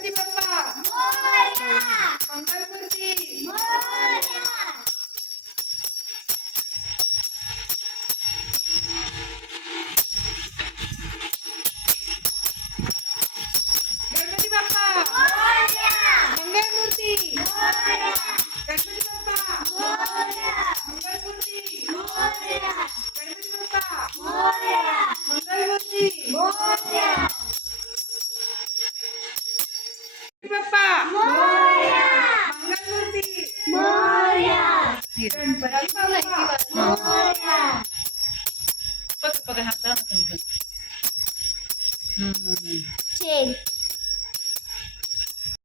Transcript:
गणपती बाप्पा मंगलमूर्ती गणपती बाप्पा मंगलमूर्ती गणपती बाप्पा मंगलमूर्ती गणपती बाप्पा मंगलमूर्ती बाप्पा मंगलमूर्ती गणपती बाप्पा पकड हात चेन